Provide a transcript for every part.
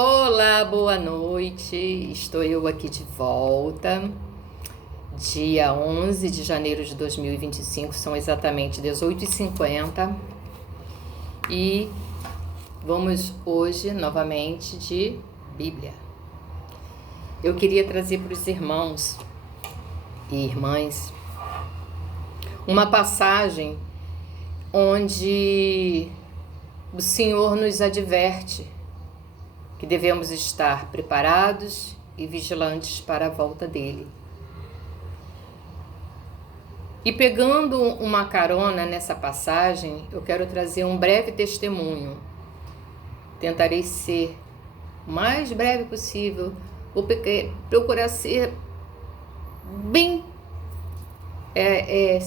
Olá, boa noite. Estou eu aqui de volta. Dia 11 de janeiro de 2025, são exatamente 18h50. E vamos hoje novamente de Bíblia. Eu queria trazer para os irmãos e irmãs uma passagem onde o Senhor nos adverte que devemos estar preparados e vigilantes para a volta dele. E pegando uma carona nessa passagem, eu quero trazer um breve testemunho. Tentarei ser o mais breve possível, vou procurar ser bem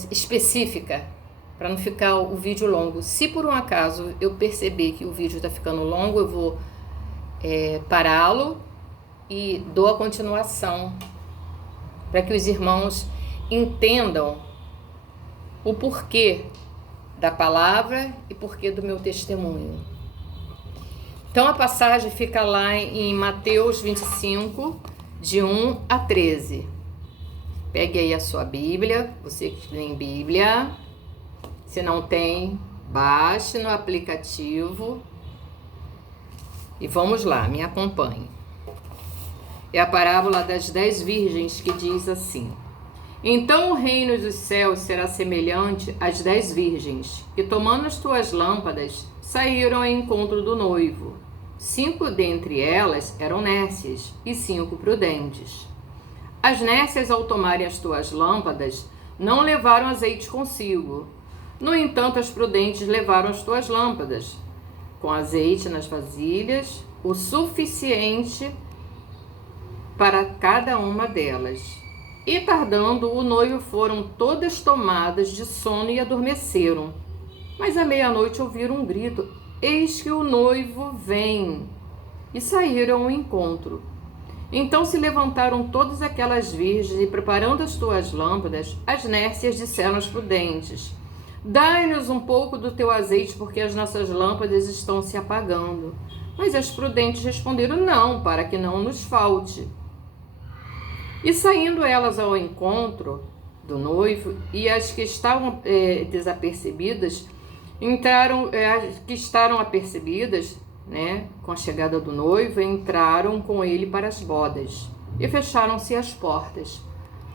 específica, para não ficar o vídeo longo. Se por um acaso eu perceber que o vídeo está ficando longo, eu vou pará-lo e dou a continuação para que os irmãos entendam o porquê da palavra e porquê do meu testemunho. Então a passagem fica lá em Mateus 25, de 1 a 13. Pegue aí a sua Bíblia, você que tem Bíblia. Se não tem, baixe no aplicativo. E vamos lá, me acompanhe. É a parábola das 10 virgens que diz assim: Então o reino dos céus será semelhante às 10 virgens, que tomando as tuas lâmpadas, saíram ao encontro do noivo. 5 dentre elas eram nércias e 5 prudentes. As nércias, ao tomarem as tuas lâmpadas, não levaram azeite consigo. No entanto, as prudentes levaram as tuas lâmpadas, com azeite nas vasilhas, o suficiente para cada uma delas. E tardando, o noivo foram todas tomadas de sono e adormeceram. Mas à meia-noite ouviram um grito: Eis que o noivo vem! E saíram ao encontro. Então se levantaram todas aquelas virgens e, preparando as tuas lâmpadas, as nércias disseram aos prudentes: Dai-nos um pouco do teu azeite, porque as nossas lâmpadas estão se apagando. Mas as prudentes responderam: Não, para que não nos falte. E saindo elas ao encontro do noivo, e as que estavam desapercebidas, as que estavam apercebidas, com a chegada do noivo, entraram com ele para as bodas, e fecharam-se as portas.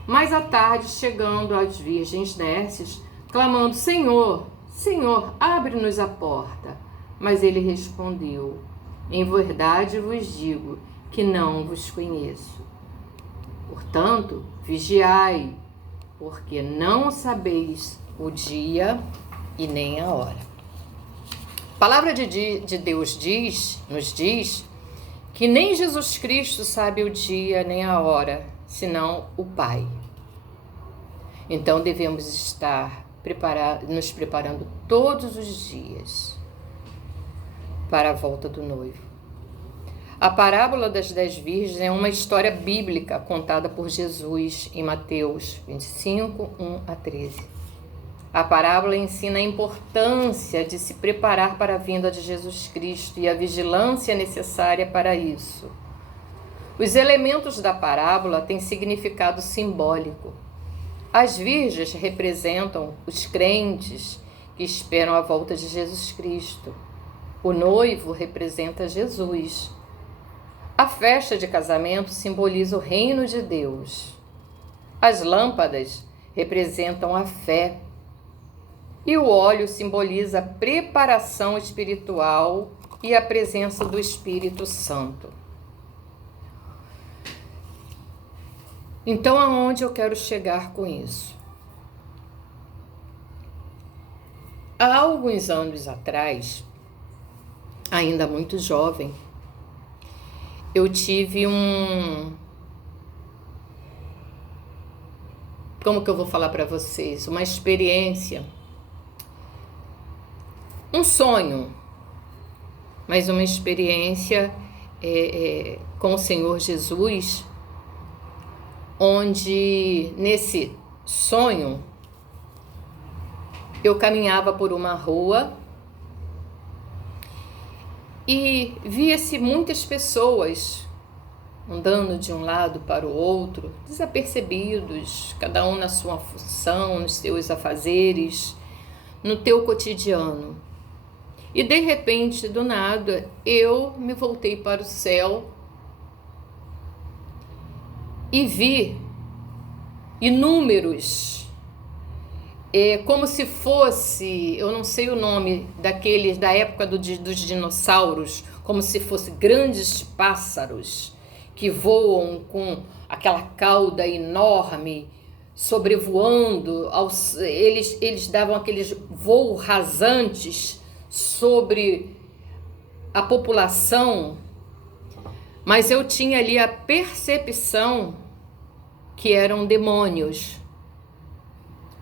Mais à tarde, chegando as virgens nércias, clamando: Senhor, Senhor, abre-nos a porta. Mas ele respondeu: Em verdade vos digo que não vos conheço. Portanto, vigiai, porque não sabeis o dia e nem a hora. A palavra de Deus nos diz que nem Jesus Cristo sabe o dia nem a hora, senão o Pai. Então devemos estar nos preparando todos os dias para a volta do noivo. A parábola das 10 virgens é uma história bíblica contada por Jesus em Mateus 25, 1 a 13. A parábola ensina a importância de se preparar para a vinda de Jesus Cristo e a vigilância necessária para isso. Os elementos da parábola têm significado simbólico. As virgens representam os crentes que esperam a volta de Jesus Cristo. O noivo representa Jesus. A festa de casamento simboliza o reino de Deus. As lâmpadas representam a fé. E o óleo simboliza a preparação espiritual e a presença do Espírito Santo. Então, aonde eu quero chegar com isso? Há alguns anos atrás, ainda muito jovem, eu tive como que eu vou falar para vocês? Uma experiência, um sonho, mas uma experiência com o Senhor Jesus, onde nesse sonho eu caminhava por uma rua e via-se muitas pessoas andando de um lado para o outro, desapercebidos, cada um na sua função, nos seus afazeres, no teu cotidiano. E de repente, do nada, eu me voltei para o céu e vi inúmeros, como se fosse, eu não sei o nome daqueles da época dos dinossauros, como se fosse grandes pássaros que voam com aquela cauda enorme, sobrevoando, eles davam aqueles voos rasantes sobre a população, mas eu tinha ali a percepção que eram demônios.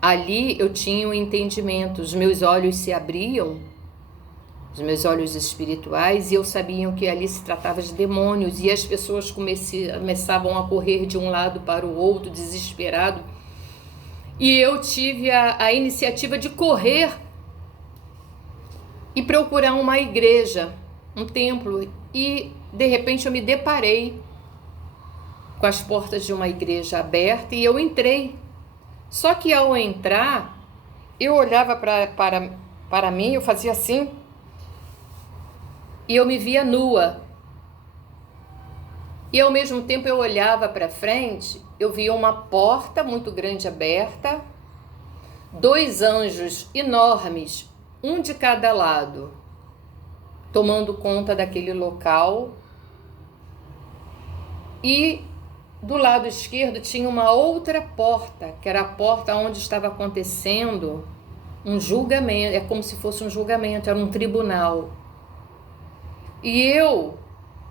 Ali eu tinha o entendimento, os meus olhos se abriam, os meus olhos espirituais, e eu sabia que ali se tratava de demônios, e as pessoas começavam a correr de um lado para o outro, desesperado, e eu tive a iniciativa de correr e procurar uma igreja, um templo, e de repente eu me deparei com as portas de uma igreja aberta e eu entrei. Só que ao entrar, eu olhava para mim, eu fazia assim, e eu me via nua. E ao mesmo tempo eu olhava para frente, eu via uma porta muito grande aberta, 2 anjos enormes, um de cada lado, tomando conta daquele local. E do lado esquerdo tinha uma outra porta, que era a porta onde estava acontecendo um julgamento, é como se fosse um julgamento, era um tribunal. E eu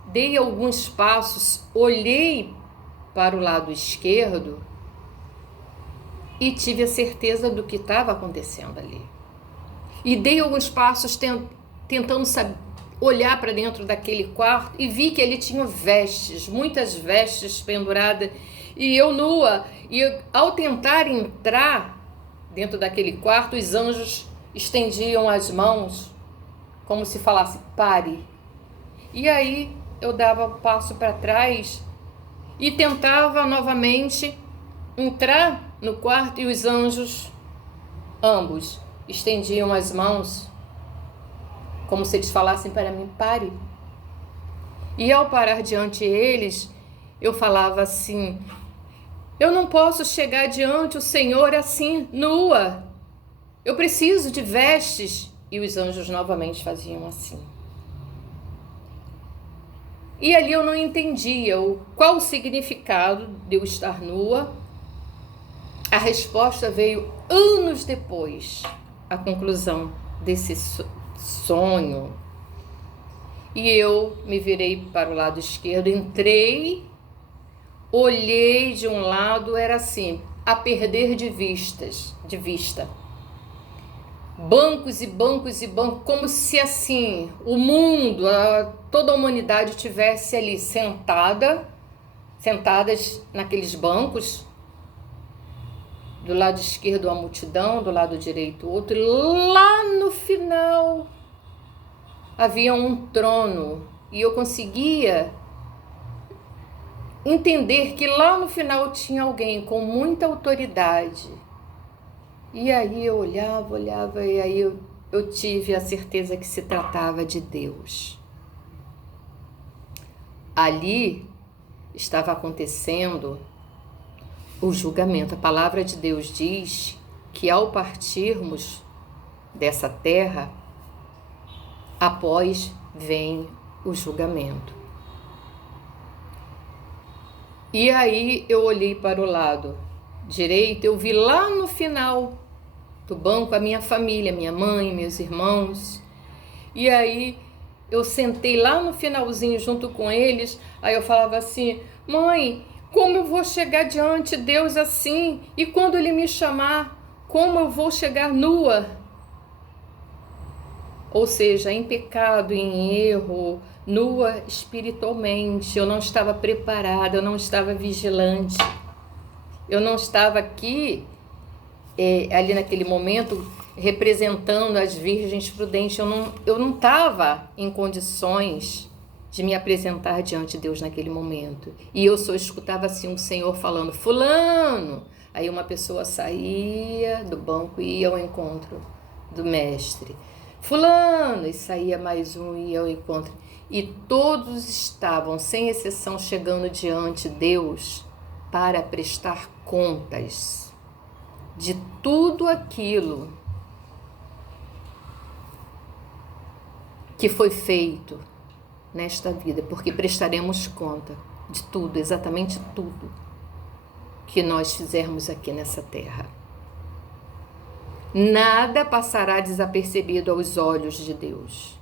dei alguns passos, olhei para o lado esquerdo e tive a certeza do que estava acontecendo ali. E dei alguns passos tentando olhar para dentro daquele quarto e vi que ele tinha vestes, muitas vestes penduradas, e eu nua. E ao tentar entrar dentro daquele quarto, os anjos estendiam as mãos como se falasse: pare. E aí eu dava um passo para trás e tentava novamente entrar no quarto, e os anjos, ambos, estendiam as mãos como se eles falassem para mim: pare. E ao parar diante deles, eu falava assim: eu não posso chegar diante o Senhor assim, nua. Eu preciso de vestes. E os anjos novamente faziam assim. E ali eu não entendia qual o significado de eu estar nua. A resposta veio anos depois, a conclusão desse sonho. E eu me virei para o lado esquerdo, entrei, olhei de um lado, era assim, a perder de vista. Bancos e bancos e bancos, como se assim, o mundo, toda a humanidade tivesse ali sentadas naqueles bancos. Do lado esquerdo a multidão, do lado direito outro, e lá no final havia um trono, e eu conseguia entender que lá no final tinha alguém com muita autoridade. E aí eu olhava, e aí eu tive a certeza que se tratava de Deus. Ali estava acontecendo o julgamento. A palavra de Deus diz que ao partirmos dessa terra, após vem o julgamento. E aí eu olhei para o lado direito, eu vi lá no final do banco a minha família, minha mãe, meus irmãos. E aí eu sentei lá no finalzinho junto com eles. Aí eu falava assim: mãe, como eu vou chegar diante de Deus assim? E quando Ele me chamar, como eu vou chegar nua? Ou seja, em pecado, em erro, nua espiritualmente. Eu não estava preparada, eu não estava vigilante. Eu não estava aqui, ali naquele momento, representando as virgens prudentes. Eu não estava em condições de me apresentar diante de Deus naquele momento. E eu só escutava assim o Senhor falando, fulano. Aí uma pessoa saía do banco e ia ao encontro do mestre. Fulano, e saía mais um e ia ao encontro. E todos estavam, sem exceção, chegando diante de Deus para prestar contas de tudo aquilo que foi feito nesta vida, porque prestaremos conta de tudo, exatamente tudo que nós fizermos aqui nessa terra. Nada passará desapercebido aos olhos de Deus.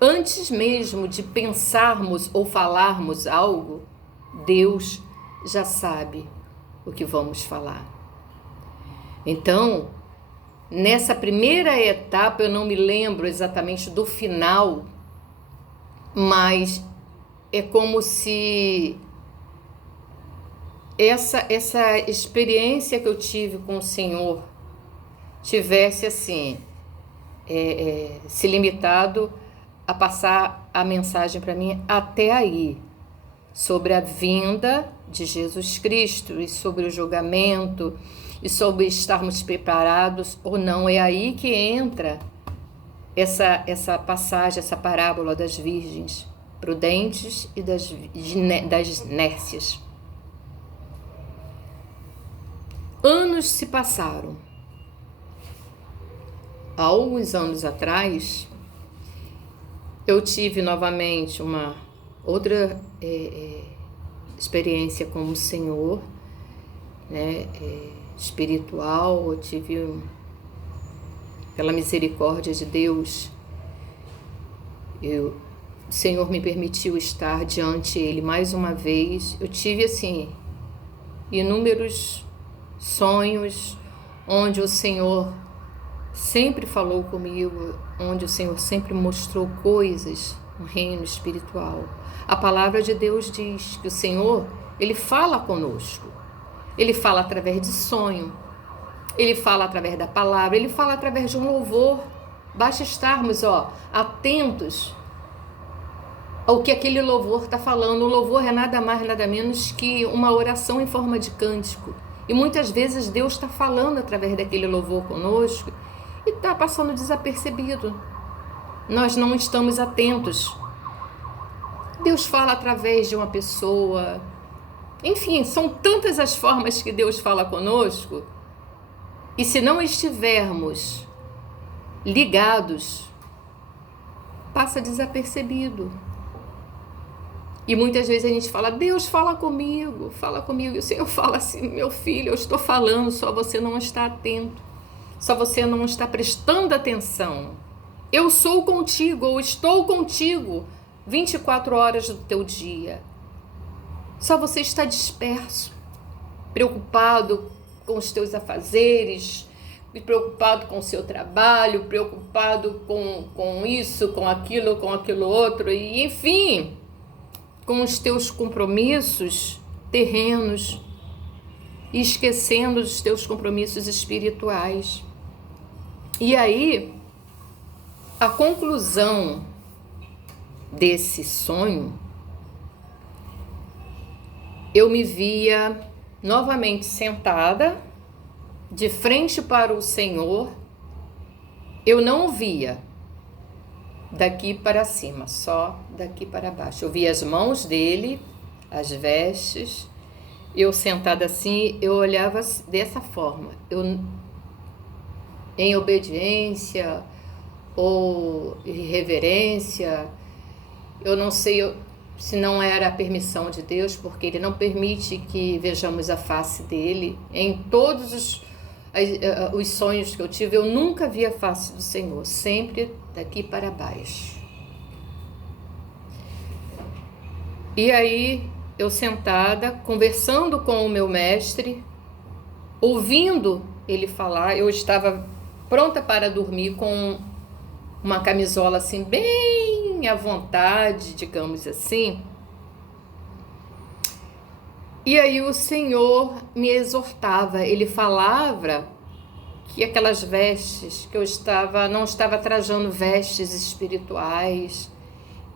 Antes mesmo de pensarmos ou falarmos algo, Deus já sabe o que vamos falar. Então, nessa primeira etapa, eu não me lembro exatamente do final, mas é como se essa experiência que eu tive com o Senhor tivesse assim se limitado a passar a mensagem para mim até aí, sobre a vinda de Jesus Cristo e sobre o julgamento e sobre estarmos preparados ou não. É aí que entra essa passagem, essa parábola das virgens prudentes e das nércias. Anos se passaram. Há alguns anos atrás, eu tive novamente uma outra experiência com o Senhor, né, espiritual. Eu tive, pela misericórdia de Deus, o Senhor me permitiu estar diante Ele mais uma vez. Eu tive, assim, inúmeros sonhos onde o Senhor sempre falou comigo, onde o Senhor sempre mostrou coisas no reino espiritual. A palavra de Deus diz que o Senhor, Ele fala conosco. Ele fala através de sonho, Ele fala através da palavra, Ele fala através de um louvor. Basta estarmos atentos ao que aquele louvor está falando. O louvor é nada mais, nada menos que uma oração em forma de cântico. E muitas vezes Deus está falando através daquele louvor conosco e está passando desapercebido. Nós não estamos atentos. Deus fala através de uma pessoa. Enfim, são tantas as formas que Deus fala conosco. E se não estivermos ligados, passa desapercebido. E muitas vezes a gente fala, Deus fala comigo, fala comigo. E o Senhor fala assim, meu filho, eu estou falando, só você não está atento. Só você não está prestando atenção. Eu sou contigo, ou estou contigo 24 horas do teu dia. Só você está disperso, preocupado com os teus afazeres, preocupado com o seu trabalho, preocupado com isso, com aquilo outro, e enfim, com os teus compromissos terrenos, e esquecendo os teus compromissos espirituais. E aí, a conclusão desse sonho, eu me via novamente sentada, de frente para o Senhor. Eu não o via daqui para cima, só daqui para baixo. Eu via as mãos dele, as vestes. Eu sentada assim, eu olhava dessa forma. Eu, em obediência ou reverência, eu não sei se não era a permissão de Deus, porque Ele não permite que vejamos a face dele. Em todos os sonhos que eu tive, eu nunca vi a face do Senhor, sempre daqui para baixo. E aí, eu sentada, conversando com o meu mestre, ouvindo ele falar. Eu estava pronta para dormir com uma camisola assim, bem à vontade, digamos assim. E aí o Senhor me exortava, ele falava que aquelas vestes, que eu não estava trajando vestes espirituais,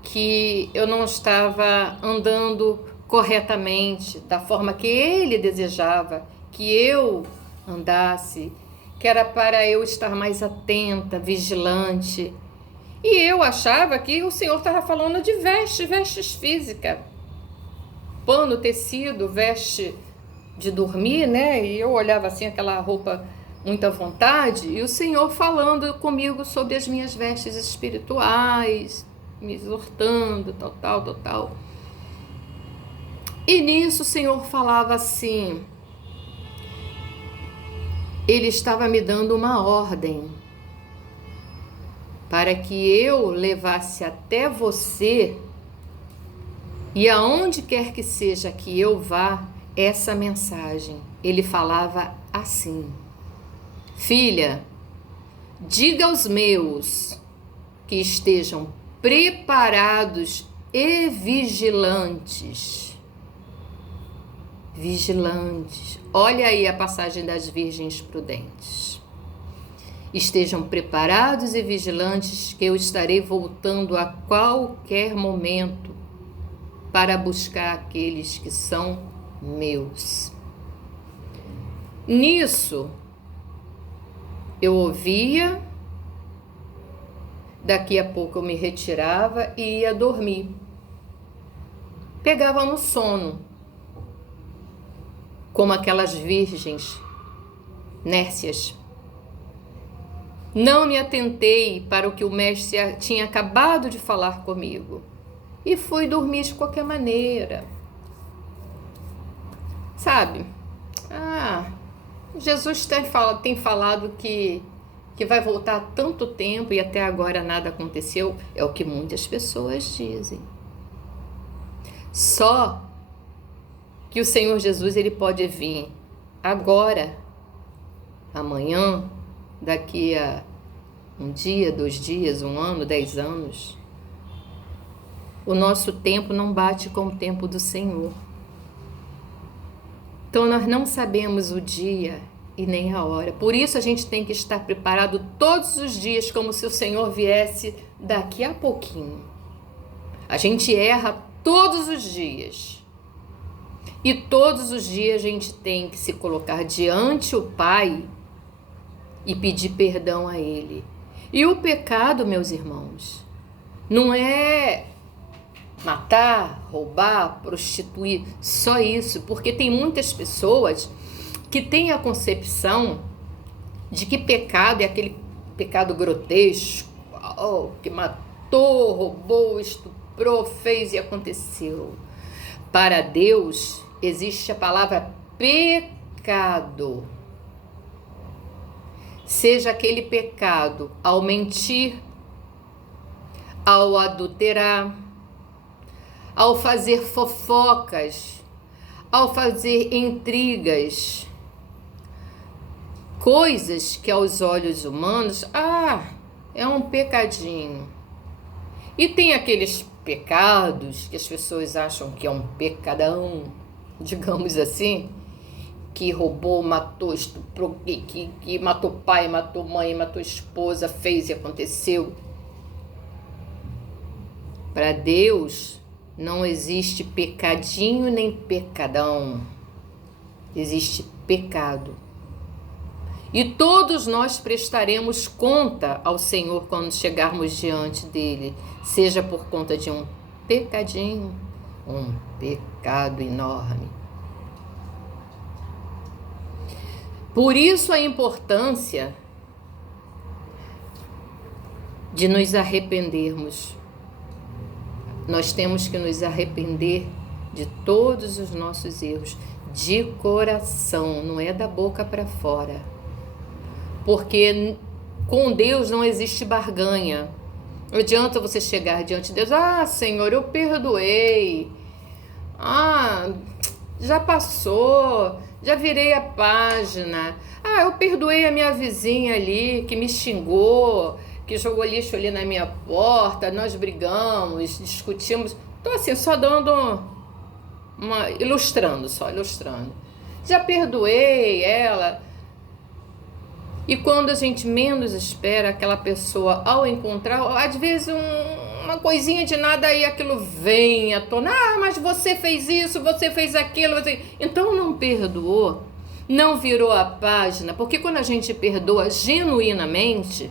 que eu não estava andando corretamente, da forma que ele desejava que eu andasse, que era para eu estar mais atenta, vigilante. E eu achava que o Senhor estava falando de vestes físicas, pano, tecido, veste de dormir, né? E eu olhava assim aquela roupa muito à vontade, e o Senhor falando comigo sobre as minhas vestes espirituais, me exortando, tal. E nisso o Senhor falava assim, Ele estava me dando uma ordem para que eu levasse até você, e aonde quer que seja que eu vá, essa mensagem. Ele falava assim: filha, diga aos meus que estejam preparados e vigilantes. Vigilantes. Olha aí a passagem das virgens prudentes. Estejam preparados e vigilantes, que eu estarei voltando a qualquer momento para buscar aqueles que são meus. Nisso, eu ouvia, daqui a pouco eu me retirava e ia dormir. Pegava no sono, como aquelas virgens nércias. Não me atentei para o que o mestre tinha acabado de falar comigo e fui dormir de qualquer maneira. Sabe? Jesus tem falado que vai voltar há tanto tempo e até agora nada aconteceu. É o que muitas pessoas dizem. Só que o Senhor Jesus, ele pode vir agora, amanhã, daqui a um dia, 2 dias, 1 ano, 10 anos. O nosso tempo não bate com o tempo do Senhor. Então nós não sabemos o dia e nem a hora. Por isso a gente tem que estar preparado todos os dias, como se o Senhor viesse daqui a pouquinho. A gente erra todos os dias. E todos os dias a gente tem que se colocar diante o Pai e pedir perdão a Ele. E o pecado, meus irmãos, não é matar, roubar, prostituir, só isso, porque tem muitas pessoas que têm a concepção de que pecado é aquele pecado grotesco, que matou, roubou, estuprou, fez e aconteceu. Para Deus existe a palavra pecado. Seja aquele pecado ao mentir, ao adulterar, ao fazer fofocas, ao fazer intrigas, coisas que aos olhos humanos, é um pecadinho. E tem aqueles pecados que as pessoas acham que é um pecadão, digamos assim, que roubou, matou, estuprou, que matou pai, matou mãe, matou esposa, fez e aconteceu. Para Deus não existe pecadinho nem pecadão. Existe pecado. E todos nós prestaremos conta ao Senhor quando chegarmos diante dele, seja por conta de um pecadinho, um pecado enorme. Por isso a importância de nos arrependermos. Nós temos que nos arrepender de todos os nossos erros, de coração, não é da boca para fora. Porque com Deus não existe barganha. Não adianta você chegar diante de Deus, Senhor, eu perdoei. Já passou, já virei a página. Eu perdoei a minha vizinha ali que me xingou, que jogou lixo ali na minha porta, nós brigamos, discutimos. Então assim, só dando ilustrando. Já perdoei ela. E quando a gente menos espera, aquela pessoa, ao encontrar, às vezes uma coisinha de nada, aí aquilo vem à tona. Ah, mas você fez isso, você fez aquilo. Então não perdoou, não virou a página, porque quando a gente perdoa genuinamente,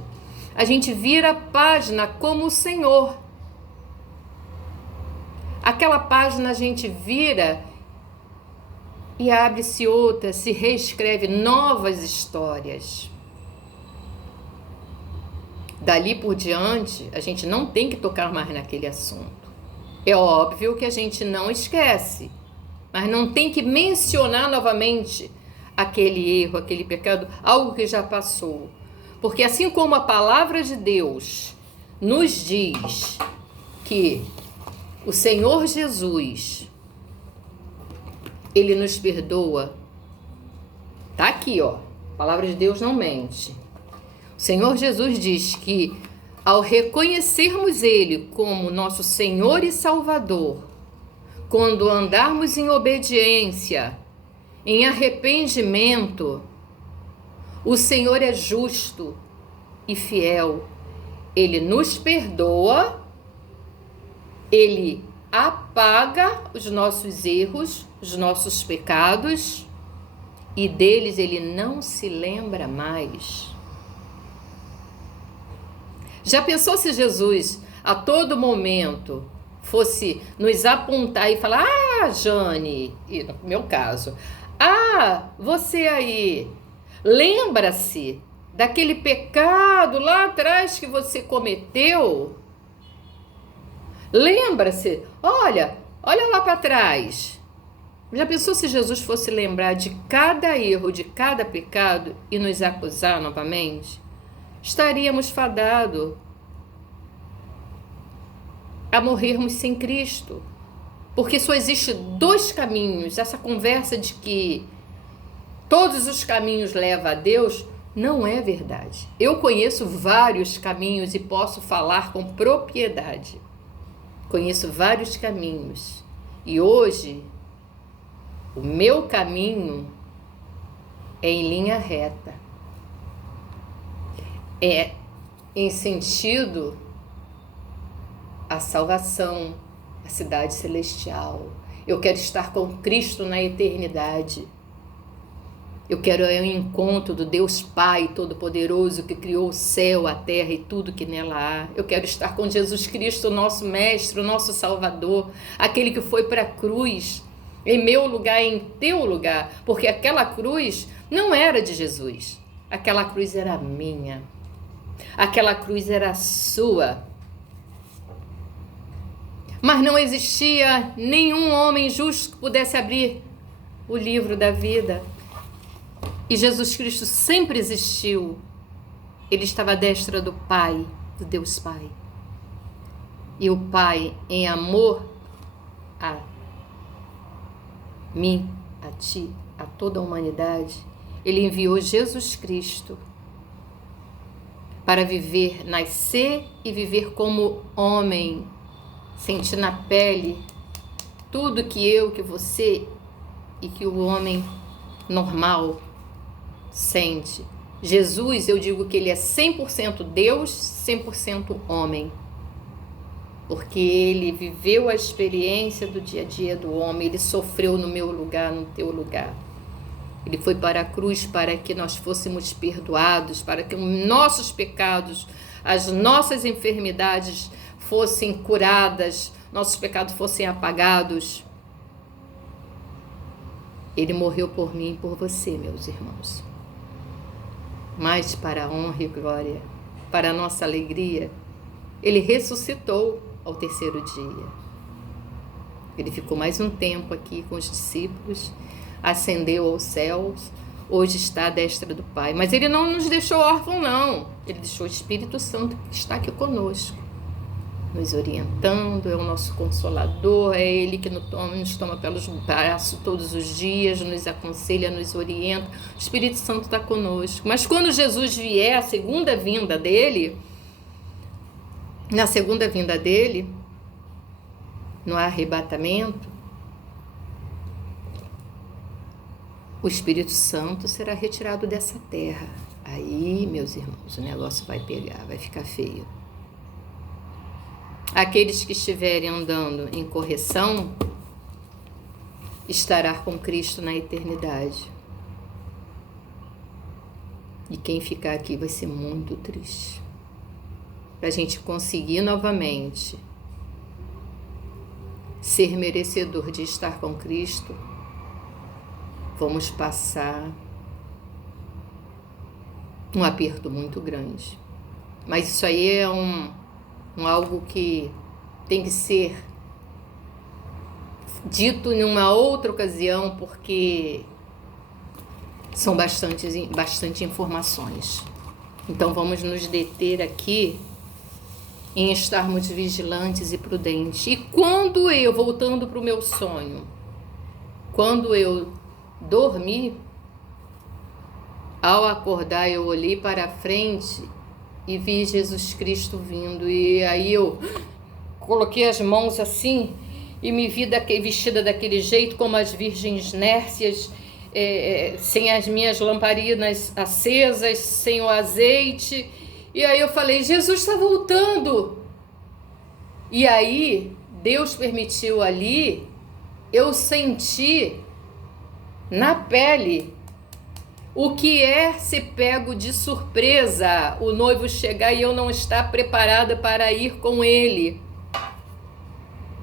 a gente vira a página como o Senhor. Aquela página a gente vira e abre-se outra, se reescreve novas histórias. Dali por diante, a gente não tem que tocar mais naquele assunto. É óbvio que a gente não esquece, mas não tem que mencionar novamente aquele erro, aquele pecado, algo que já passou. Porque assim como a palavra de Deus nos diz que o Senhor Jesus, Ele nos perdoa. Tá aqui, ó. A palavra de Deus não mente. O Senhor Jesus diz que ao reconhecermos Ele como nosso Senhor e Salvador, quando andarmos em obediência, em arrependimento, o Senhor é justo e fiel. Ele nos perdoa, Ele apaga os nossos erros, os nossos pecados, e deles Ele não se lembra mais. Já pensou se Jesus a todo momento fosse nos apontar e falar: ah, Jane, e no meu caso, ah, você aí, lembra-se daquele pecado lá atrás que você cometeu? Lembra-se, olha lá para trás. Já pensou se Jesus fosse lembrar de cada erro, de cada pecado e nos acusar novamente? Estaríamos fadados a morrermos sem Cristo. Porque só existe dois caminhos. Essa conversa de que todos os caminhos levam a Deus não é verdade. Eu conheço vários caminhos e posso falar com propriedade. Conheço vários caminhos. E hoje, o meu caminho é em linha reta. É em sentido à salvação, à cidade celestial. Eu quero estar com Cristo na eternidade. Eu quero ir ao encontro do Deus Pai Todo-Poderoso que criou o céu, a terra e tudo que nela há. Eu quero estar com Jesus Cristo, o nosso Mestre, o nosso Salvador, aquele que foi para a cruz, em meu lugar, em teu lugar, porque aquela cruz não era de Jesus, aquela cruz era minha, aquela cruz era sua. Mas não existia nenhum homem justo que pudesse abrir o livro da vida. E Jesus Cristo sempre existiu. Ele estava à destra do Pai, do Deus Pai. E o Pai, em amor a mim, a ti, a toda a humanidade, Ele enviou Jesus Cristo para viver, nascer e viver como homem, sentir na pele tudo que eu, que você e que o homem normal sente. Jesus, eu digo que ele é 100% Deus, 100% homem. Porque ele viveu a experiência do dia a dia do homem, ele sofreu no meu lugar, no teu lugar. Ele foi para a cruz para que nós fôssemos perdoados, para que os nossos pecados, as nossas enfermidades fossem curadas, nossos pecados fossem apagados. Ele morreu por mim e por você, meus irmãos. Mas para a honra e glória, para a nossa alegria, ele ressuscitou ao terceiro dia. Ele ficou mais um tempo aqui com os discípulos, ascendeu aos céus, hoje está à destra do Pai. Mas ele não nos deixou órfãos, não. Ele deixou o Espírito Santo que está aqui conosco, nos orientando, é o nosso consolador, é ele que nos toma pelos braços todos os dias, nos aconselha, nos orienta. O Espírito Santo está conosco. Mas quando Jesus vier, a segunda vinda dele, na segunda vinda dele, no arrebatamento, o Espírito Santo será retirado dessa terra. Aí, meus irmãos, o negócio vai pegar, vai ficar feio. Aqueles que estiverem andando em correção estará com Cristo na eternidade. E quem ficar aqui vai ser muito triste. Para a gente conseguir novamente ser merecedor de estar com Cristo, vamos passar um aperto muito grande. Mas isso aí é algo que tem que ser dito em uma outra ocasião, porque são bastante informações. Então vamos nos deter aqui em estarmos vigilantes e prudentes. E quando eu, voltando para o meu sonho, quando eu dormi, ao acordar eu olhei para frente e vi Jesus Cristo vindo. E aí eu coloquei as mãos assim e me vi vestida daquele jeito, como as virgens nércias, sem as minhas lamparinas acesas, sem o azeite. E aí eu falei, Jesus está voltando. E aí Deus permitiu ali, eu senti na pele o que é ser pego de surpresa, o noivo chegar e eu não estar preparada para ir com ele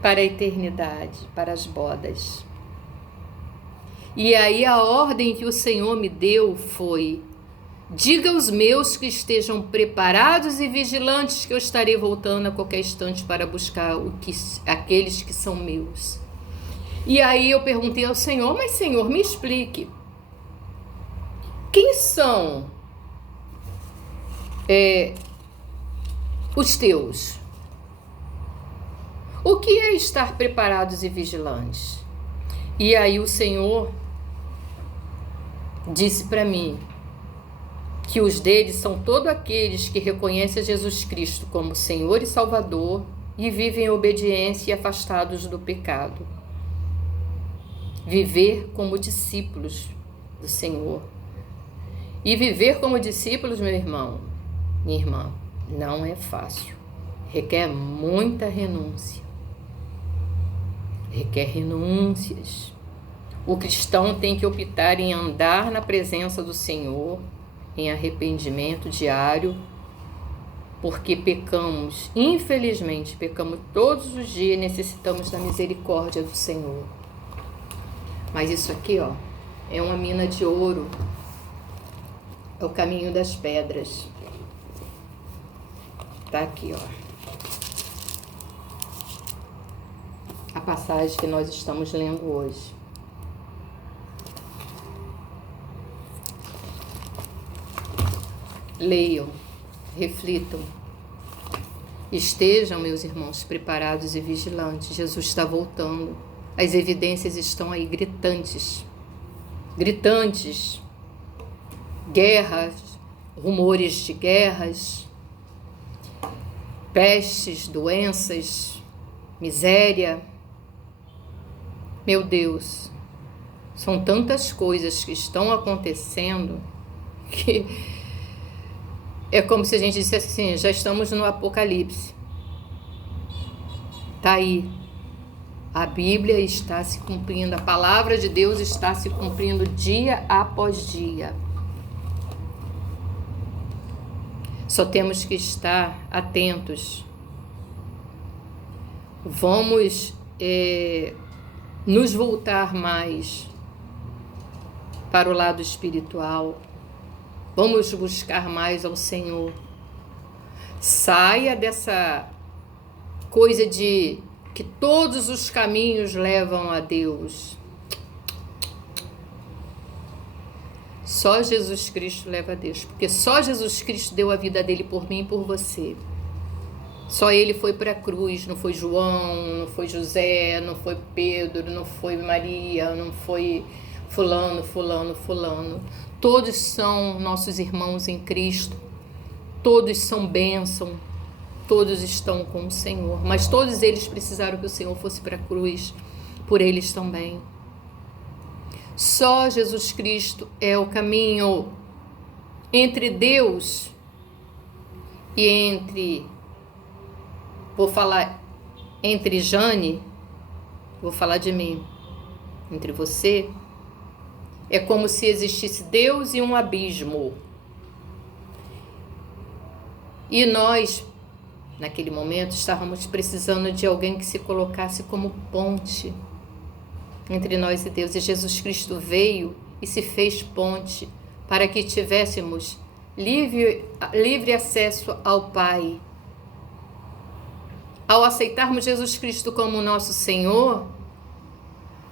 para a eternidade, para as bodas. E aí a ordem que o Senhor me deu foi: diga aos meus que estejam preparados e vigilantes, que eu estarei voltando a qualquer instante para buscar aqueles que são meus. E aí eu perguntei ao Senhor, mas Senhor, me explique, quem são os teus? O que é estar preparados e vigilantes? E aí o Senhor disse para mim que os deles são todos aqueles que reconhecem a Jesus Cristo como Senhor e Salvador e vivem em obediência e afastados do pecado. Viver como discípulos do Senhor. E viver como discípulos, meu irmão, minha irmã, não é fácil. Requer muita renúncia. Requer renúncias. O cristão tem que optar em andar na presença do Senhor, em arrependimento diário, porque pecamos, infelizmente, pecamos todos os dias e necessitamos da misericórdia do Senhor. Mas isso aqui, ó, é uma mina de ouro. É o caminho das pedras. Tá aqui, ó. A passagem que nós estamos lendo hoje. Leiam, reflitam. Estejam, meus irmãos, preparados e vigilantes. Jesus está voltando. As evidências estão aí gritantes. Gritantes. Guerras, rumores de guerras, pestes, doenças, miséria. Meu Deus, são tantas coisas que estão acontecendo que é como se a gente dissesse assim, já estamos no Apocalipse. Tá aí. A Bíblia está se cumprindo, a palavra de Deus está se cumprindo dia após dia. Só temos que estar atentos. Vamos nos voltar mais para o lado espiritual. Vamos buscar mais ao Senhor. Saia dessa coisa de que todos os caminhos levam a Deus. Só Jesus Cristo leva a Deus, porque só Jesus Cristo deu a vida dele por mim e por você. Só ele foi para a cruz, não foi João, não foi José, não foi Pedro, não foi Maria, não foi fulano. Todos são nossos irmãos em Cristo, todos são bênção, todos estão com o Senhor, mas todos eles precisaram que o Senhor fosse para a cruz, por eles também. Só Jesus Cristo é o caminho. entre Deus e vou falar entre Jane, vou falar de mim, entre você, é como se existisse Deus e um abismo. E nós, naquele momento, estávamos precisando de alguém que se colocasse como ponte entre nós e Deus. E Jesus Cristo veio e se fez ponte para que tivéssemos livre acesso ao Pai. Ao aceitarmos Jesus Cristo como nosso Senhor,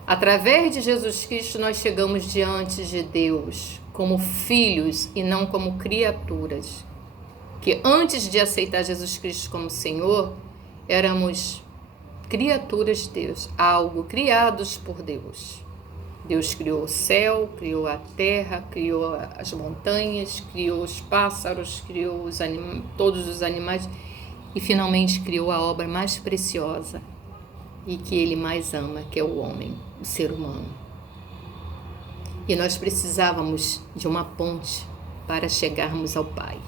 através de Jesus Cristo nós chegamos diante de Deus como filhos e não como criaturas. Que antes de aceitar Jesus Cristo como Senhor, éramos criaturas de Deus, algo criados por Deus. Deus criou o céu, criou a terra, criou as montanhas, criou os pássaros, criou todos os animais e finalmente criou a obra mais preciosa e que Ele mais ama, que é o homem, o ser humano. E nós precisávamos de uma ponte para chegarmos ao Pai.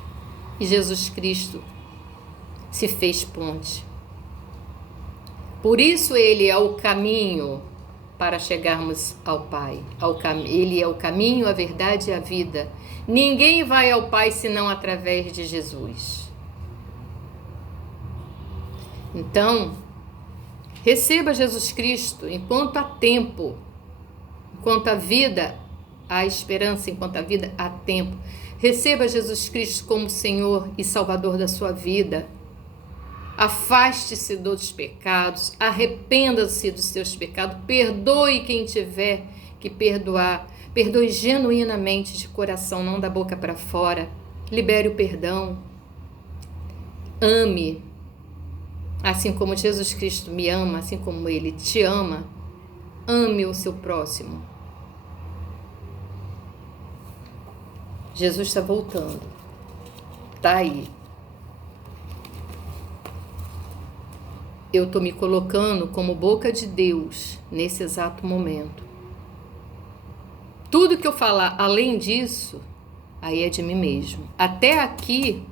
E Jesus Cristo se fez ponte. Por isso Ele é o caminho para chegarmos ao Pai. Ele é o caminho, a verdade e a vida. Ninguém vai ao Pai senão através de Jesus. Então, receba Jesus Cristo enquanto há tempo, enquanto há vida, há esperança, enquanto há vida, há tempo. Receba Jesus Cristo como Senhor e Salvador da sua vida. Afaste-se dos pecados, arrependa-se dos seus pecados, perdoe quem tiver que perdoar, perdoe genuinamente de coração, não da boca para fora, libere o perdão, ame, assim como Jesus Cristo me ama, assim como Ele te ama, ame o seu próximo. Jesus está voltando, está aí. Eu estou me colocando como boca de Deus nesse exato momento. Tudo que eu falar além disso, aí é de mim mesmo. Até aqui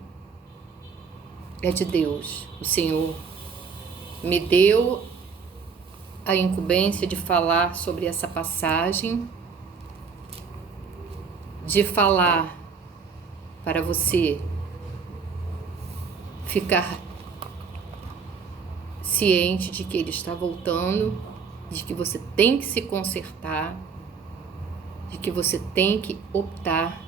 é de Deus. O Senhor me deu a incumbência de falar sobre essa passagem, de falar para você ficar ciente de que Ele está voltando, de que você tem que se consertar, de que você tem que optar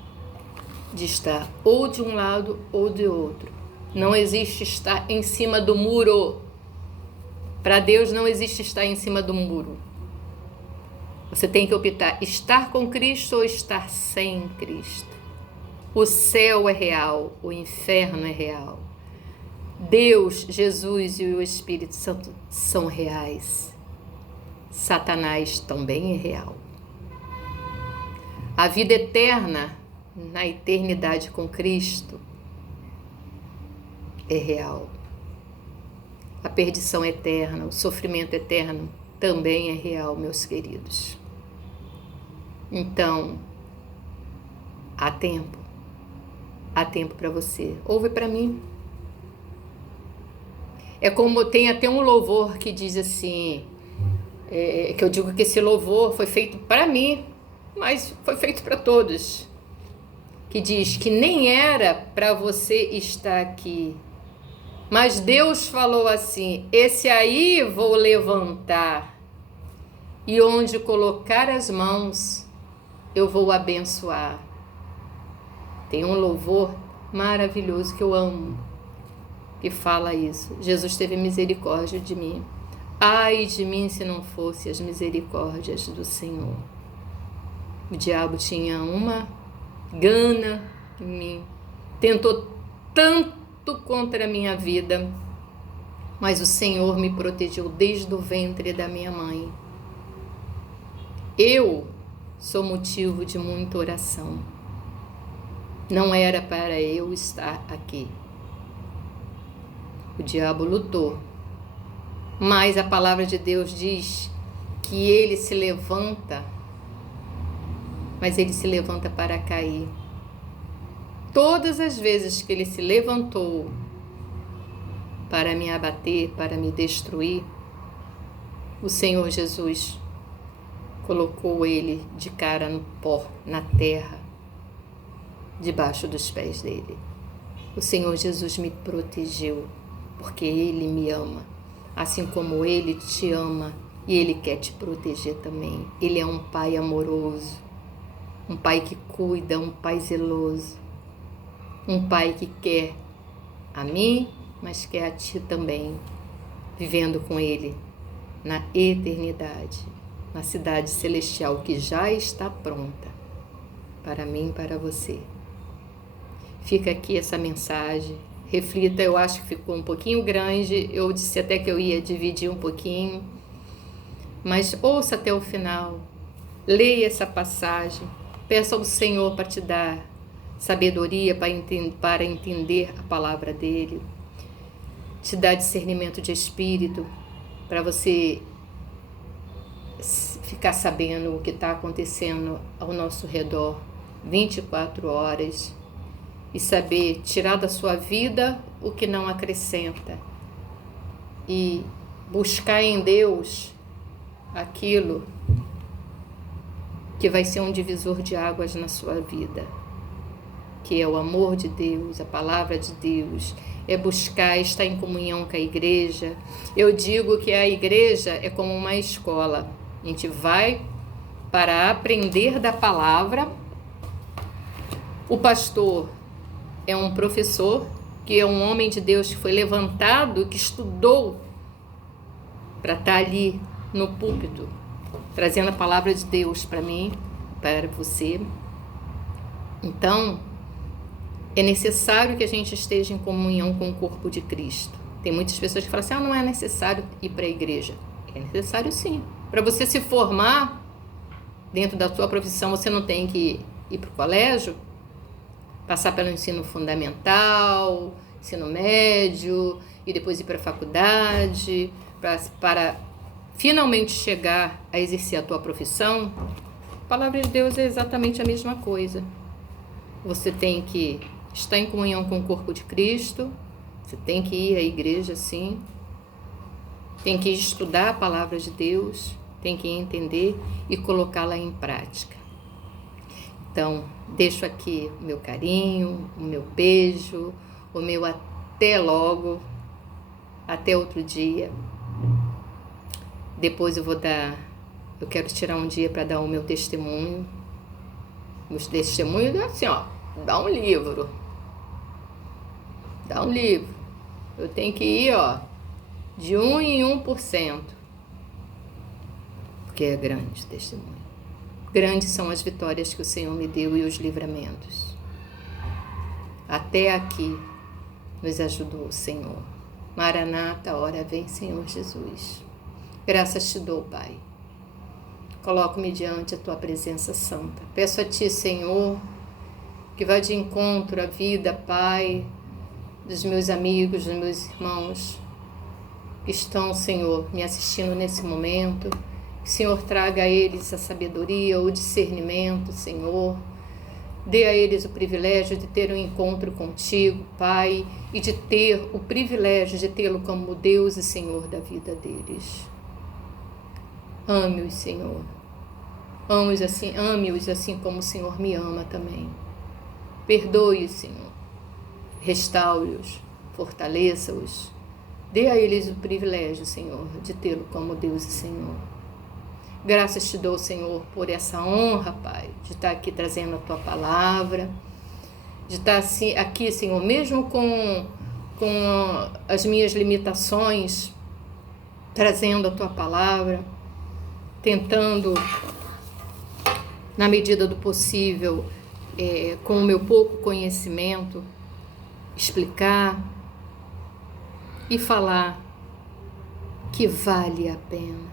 de estar ou de um lado ou de outro. Não existe estar em cima do muro. Para Deus não existe estar em cima do muro. Você tem que optar estar com Cristo ou estar sem Cristo. O céu é real, o inferno é real. Deus, Jesus e o Espírito Santo são reais. Satanás também é real. A vida eterna, na eternidade com Cristo, é real. A perdição eterna, o sofrimento eterno também é real, meus queridos. Então, há tempo para você. Ouve para mim. É como tem até um louvor que diz assim, que eu digo que esse louvor foi feito para mim, mas foi feito para todos. Que diz que nem era para você estar aqui, mas Deus falou assim, esse aí vou levantar e onde colocar as mãos eu vou abençoar. Tem um louvor maravilhoso que eu amo, que fala isso. Jesus teve misericórdia de mim. Ai de mim se não fosse as misericórdias do Senhor. O diabo tinha uma gana em mim. Tentou tanto contra a minha vida, mas o Senhor me protegeu desde o ventre da minha mãe. Eu sou motivo de muita oração. Não era para eu estar aqui. O diabo lutou, mas a palavra de Deus diz que ele se levanta, mas ele se levanta para cair. todas as vezes que ele se levantou para me abater, para me destruir, o Senhor Jesus colocou ele de cara no pó, na terra, debaixo dos pés dele. O Senhor Jesus me protegeu, porque Ele me ama, assim como Ele te ama e Ele quer te proteger também. Ele é um Pai amoroso, um Pai que cuida, um Pai zeloso, um Pai que quer a mim, mas quer a ti também, vivendo com Ele na eternidade, na cidade celestial que já está pronta para mim e para você. Fica aqui essa mensagem, reflita. Eu acho que ficou um pouquinho grande, eu disse até que eu ia dividir um pouquinho, mas ouça até o final, leia essa passagem, peça ao Senhor para te dar sabedoria para entender a palavra dele, te dar discernimento de espírito para você ficar sabendo o que está acontecendo ao nosso redor 24 horas e saber tirar da sua vida o que não acrescenta e buscar em Deus aquilo que vai ser um divisor de águas na sua vida, que é o amor de Deus, a palavra de Deus, é buscar estar em comunhão com a igreja. Eu digo que a igreja é como uma escola, a gente vai para aprender da palavra, o pastor é um professor, que é um homem de Deus que foi levantado, que estudou para estar ali no púlpito, trazendo a palavra de Deus para mim, para você. Então, é necessário que a gente esteja em comunhão com o corpo de Cristo. Tem muitas pessoas que falam assim, não é necessário ir para a igreja. É necessário sim. Para você se formar dentro da sua profissão, você não tem que ir para o colégio, passar pelo ensino fundamental, ensino médio, e depois ir para a faculdade, para finalmente chegar a exercer a tua profissão. A palavra de Deus é exatamente a mesma coisa. Você tem que estar em comunhão com o corpo de Cristo, você tem que ir à igreja, sim, tem que estudar a palavra de Deus, tem que entender e colocá-la em prática. Então, deixo aqui o meu carinho, o meu beijo, o meu até logo, até outro dia. Depois eu quero tirar um dia para dar o meu testemunho. Os testemunhos é assim, dá um livro. Dá um livro. Eu tenho que ir, de 1 em 1%. Porque é grande o testemunho. Grandes são as vitórias que o Senhor me deu e os livramentos. Até aqui nos ajudou o Senhor. Maranata, ora vem, Senhor Jesus. Graças te dou, Pai. Coloco-me diante a tua presença santa. Peço a ti, Senhor, que vá de encontro à vida, Pai, dos meus amigos, dos meus irmãos que estão, Senhor, me assistindo nesse momento. Que o Senhor traga a eles a sabedoria, o discernimento, Senhor. Dê a eles o privilégio de ter um encontro contigo, Pai, e de ter o privilégio de tê-lo como Deus e Senhor da vida deles. Ame-os, Senhor. Ame-os assim como o Senhor me ama também. Perdoe-os, Senhor. Restaure-os, fortaleça-os. Dê a eles o privilégio, Senhor, de tê-lo como Deus e Senhor. Graças te dou, Senhor, por essa honra, Pai, de estar aqui trazendo a tua palavra, de estar aqui, Senhor, mesmo com as minhas limitações, trazendo a tua palavra, tentando, na medida do possível, com o meu pouco conhecimento, explicar e falar que vale a pena.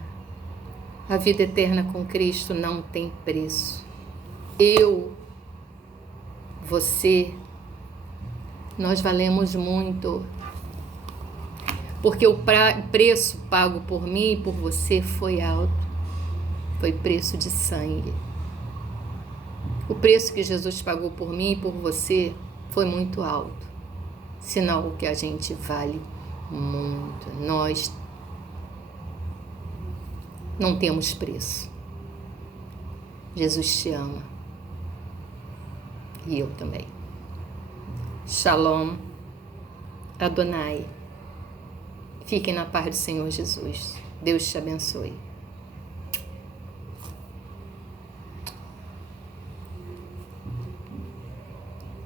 A vida eterna com Cristo não tem preço. Eu, você, nós valemos muito. Porque o preço pago por mim e por você foi alto. Foi preço de sangue. O preço que Jesus pagou por mim e por você foi muito alto, sinal que a gente vale muito. Nós não temos preço. Jesus te ama. E eu também. Shalom, Adonai. Fiquem na paz do Senhor Jesus. Deus te abençoe.